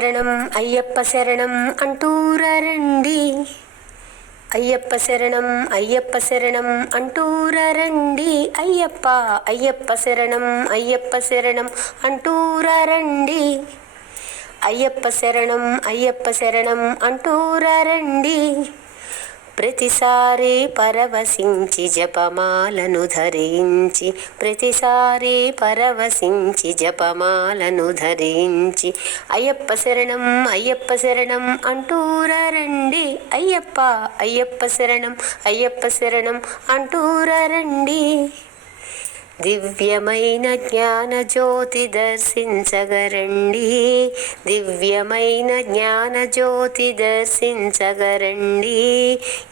శరణం అయ్యప్ప శరణం అంటూరండి. అయ్యప్ప శరణం అయ్యప్ప శరణం అంటూరండి. అయ్యప్ప అయ్యప్ప శరణం అయ్యప్ప శరణం అంటూరండి. అయ్యప్ప శరణం అయ్యప్ప శరణం అంటూరండి. ప్రతిసారి పరవశించి జపమాలను ధరించి, ప్రతిసారి పరవశించి జపమాలను ధరించి, అయ్యప్ప శరణం అయ్యప్ప శరణం అంటూరండి. అయ్యప్ప అయ్యప్ప శరణం అయ్యప్ప శరణం అంటూరండి. దివ్యమైన జ్ఞానజ్యోతి దర్శించగరండి. దివ్యమైన జ్ఞానజ్యోతి దర్శించగరండి.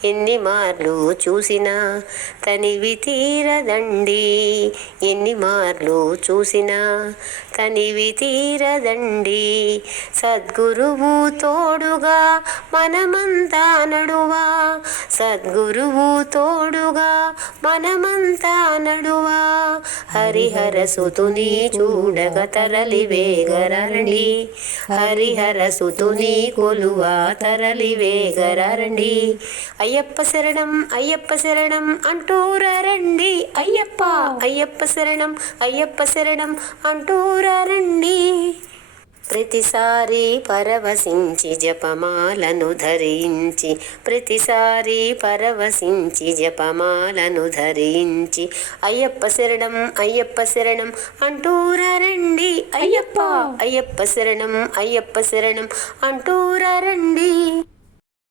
ఎన్ని మార్లు చూసినా తనివి తీరదండి. ఎన్ని మార్లు చూసినా తనివి తీరదండి. సద్గురువు తోడుగా మనమంతా నడువా. సద్గురువు తోడుగా మనమంతా నడువా. హరిహర సుతుని చూడగ తరలి వేగరండి. హరిహర సుతుని కొలువా తరలి వేగరండి. అయ్యప్ప శరణం అయ్యప్ప శరణం అంటూరండి. అయ్యప్ప అయ్యప్ప శరణం అయ్యప్ప శరణం అంటూరండి. ప్రతిసారి పరవశించి జపమాలను ధరించి, ప్రతిసారి పరవశించి జపమాలను ధరించి, అయ్యప్ప శరణం అయ్యప్ప శరణం అంటూరండి. అయ్యప్ప అయ్యప్ప శరణం అయ్యప్ప శరణం అంటూరండి.